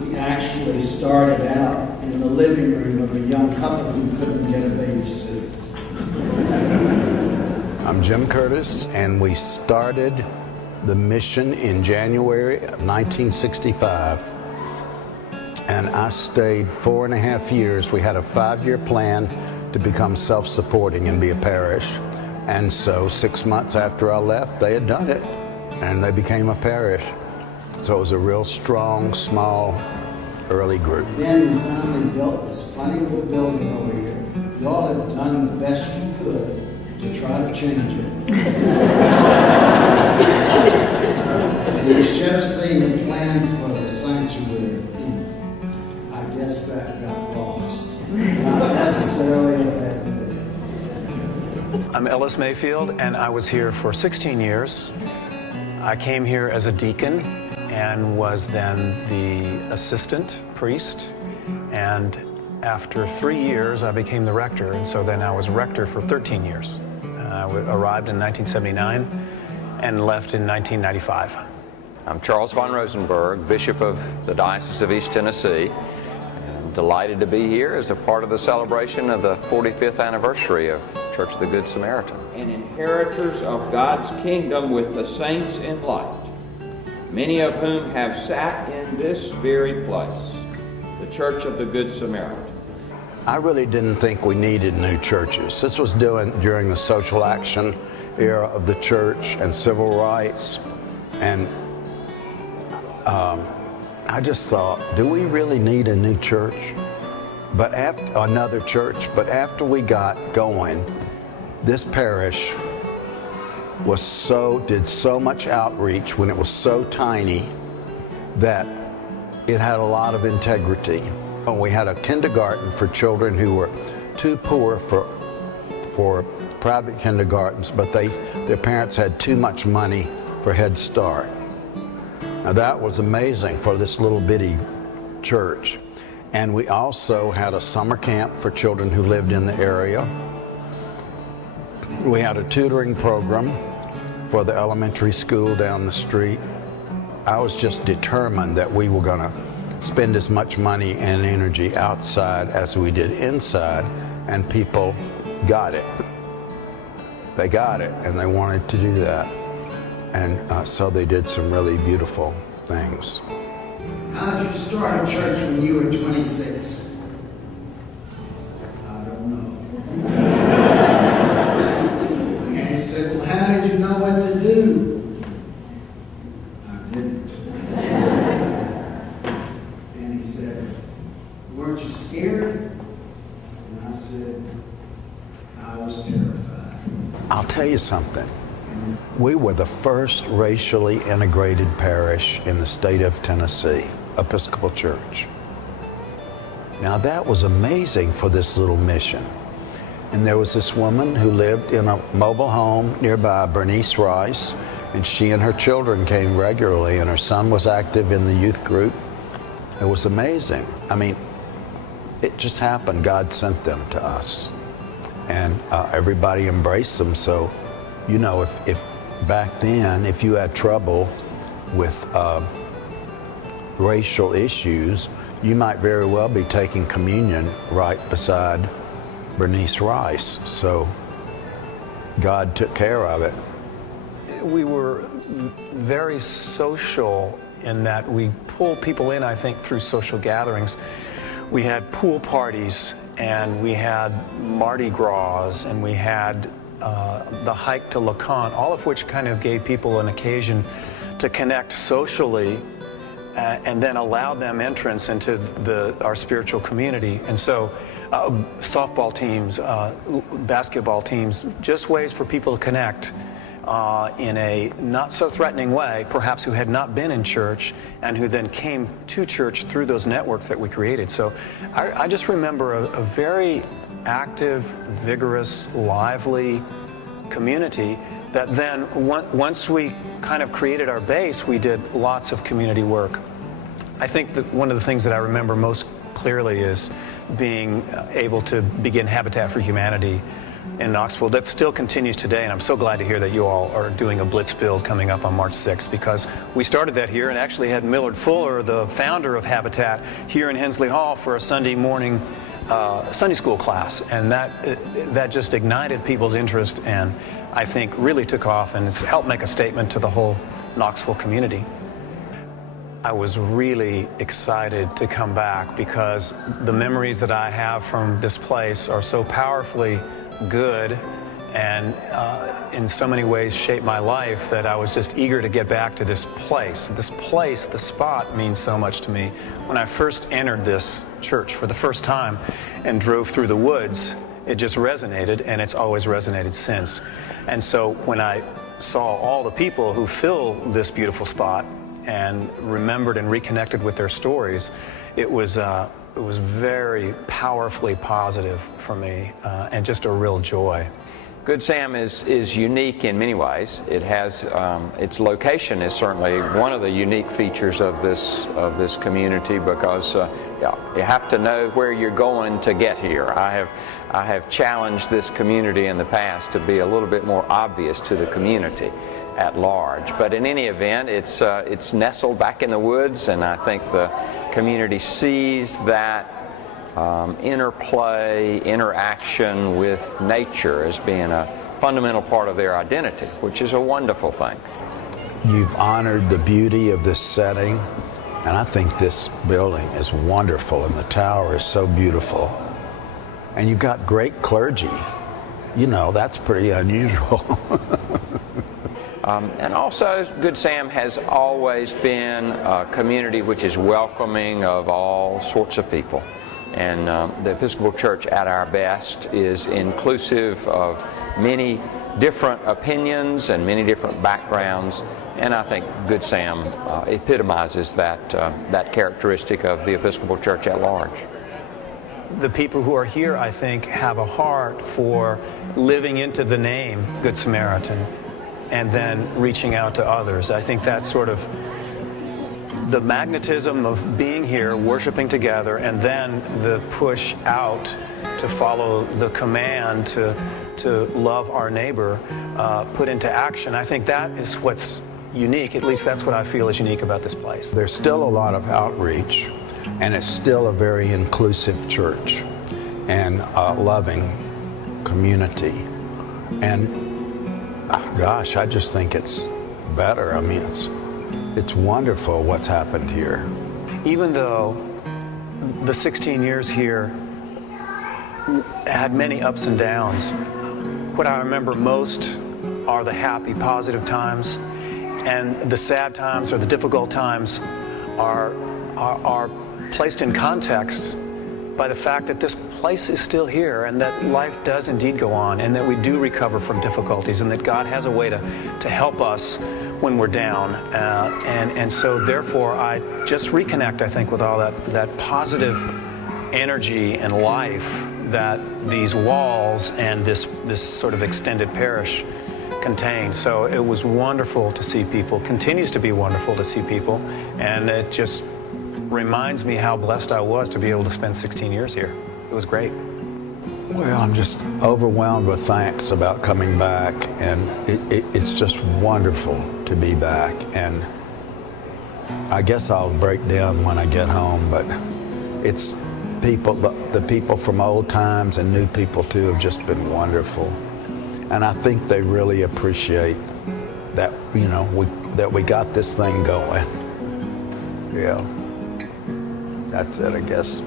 We actually started out in the living room of a young couple who couldn't get a babysitter. I'm Jim Curtis, and we started the mission in January of 1965. And I stayed 4.5 years. We had a 5-year plan to become self-supporting and be a parish. And so 6 months after I left, they had done it, and they became a parish. So it was a real strong, small, early group. Then we finally built this funny little building over here. Y'all have done the best you could to try to change it. And you should have seen the plan for the sanctuary. I guess that got lost. Not necessarily a bad thing. I'm Ellis Mayfield, and I was here for 16 years. I came here as a deacon and was then the assistant priest, and after 3 years I became the rector, and so then I was rector for 13 years. I arrived in 1979 and left in 1995. I'm Charles von Rosenberg, Bishop of the Diocese of East Tennessee. I'm delighted to be here as a part of the celebration of the 45th anniversary of Church of the Good Samaritan. And inheritors of God's kingdom with the saints in light, many of whom have sat in this very place, the Church of the Good Samaritan. I really didn't think we needed new churches. This was during the social action era of the church and civil rights. And I just thought, do we really need a new church? But another church. But after we got going, this parish did so much outreach when it was so tiny that it had a lot of integrity. We had a kindergarten for children who were too poor for private kindergartens, but their parents had too much money for Head Start. Now that was amazing for this little bitty church. And we also had a summer camp for children who lived in the area. We had a tutoring program for the elementary school down the street. I was just determined that we were going to spend as much money and energy outside as we did inside, and people got it. They got it, and they wanted to do that. And so they did some really beautiful things. How did you start a church when you were 26? I don't know. And he said, well, how did you know what to do? I didn't. And he said, weren't you scared? And I said, I was terrified. I'll tell you something. We were the first racially integrated parish in the state of Tennessee, Episcopal Church. Now that was amazing for this little mission. And there was this woman who lived in a mobile home nearby, Bernice Rice, and she and her children came regularly, and her son was active in the youth group. It was amazing. I mean, it just happened. God sent them to us. And everybody embraced them. So, you know, if back then, if you had trouble with racial issues, you might very well be taking communion right beside Bernice Rice. So God took care of it. We were very social in that we pulled people in, I think, through social gatherings. We had pool parties, and we had Mardi Gras, and we had the hike to Lacan, all of which kind of gave people an occasion to connect socially and then allow them entrance into our spiritual community. And so softball teams, basketball teams, just ways for people to connect in a not so threatening way, perhaps who had not been in church and who then came to church through those networks that we created. So I just remember a very active, vigorous, lively community that then once we kind of created our base, we did lots of community work. I think that one of the things that I remember most clearly is being able to begin Habitat for Humanity in Knoxville that still continues today, and I'm so glad to hear that you all are doing a Blitz build coming up on March 6th, because we started that here and actually had Millard Fuller, the founder of Habitat, here in Hensley Hall for a Sunday morning Sunday school class, and that just ignited people's interest, and I think really took off, and it's helped make a statement to the whole Knoxville community. I was really excited to come back because the memories that I have from this place are so powerfully good and in so many ways shaped my life that I was just eager to get back to this place. This place, the spot, means so much to me. When I first entered this church for the first time and drove through the woods, it just resonated, and it's always resonated since. And so when I saw all the people who fill this beautiful spot and remembered and reconnected with their stories, it was very powerfully positive for me, and just a real joy. Good Sam is unique in many ways. It has its location is certainly one of the unique features of this community, because you have to know where you're going to get here. I have challenged this community in the past to be a little bit more obvious to the community at large. But in any event, it's nestled back in the woods, and I think the community sees that interplay, interaction with nature as being a fundamental part of their identity, which is a wonderful thing. You've honored the beauty of this setting, and I think this building is wonderful, and the tower is so beautiful. And you've got great clergy. You know, that's pretty unusual. And also, Good Sam has always been a community which is welcoming of all sorts of people. And the Episcopal Church at our best is inclusive of many different opinions and many different backgrounds. And I think Good Sam epitomizes that characteristic of the Episcopal Church at large. The people who are here, I think, have a heart for living into the name Good Samaritan and then reaching out to others. I think that's sort of the magnetism of being here, worshiping together, and then the push out to follow the command to love our neighbor put into action. I think that is what's unique. At least that's what I feel is unique about this place. There's still a lot of outreach, and it's still a very inclusive church and a loving community. And gosh, I just think it's better. I mean, it's wonderful what's happened here. Even though the 16 years here had many ups and downs, what I remember most are the happy, positive times, and the sad times or the difficult times are placed in context by the fact that this place is still here, and that life does indeed go on, and that we do recover from difficulties, and that God has a way to help us when we're down. And so therefore I just reconnect, I think, with all that positive energy and life that these walls and this sort of extended parish contain. So it was wonderful to see people, continues to be wonderful to see people, and it just reminds me how blessed I was to be able to spend 16 years here. It was great. Well, I'm just overwhelmed with thanks about coming back, and it's just wonderful to be back. And I guess I'll break down when I get home, but it's people, the people from old times and new people too have just been wonderful. And I think they really appreciate that, you know, that we got this thing going. Yeah. That's it, I guess.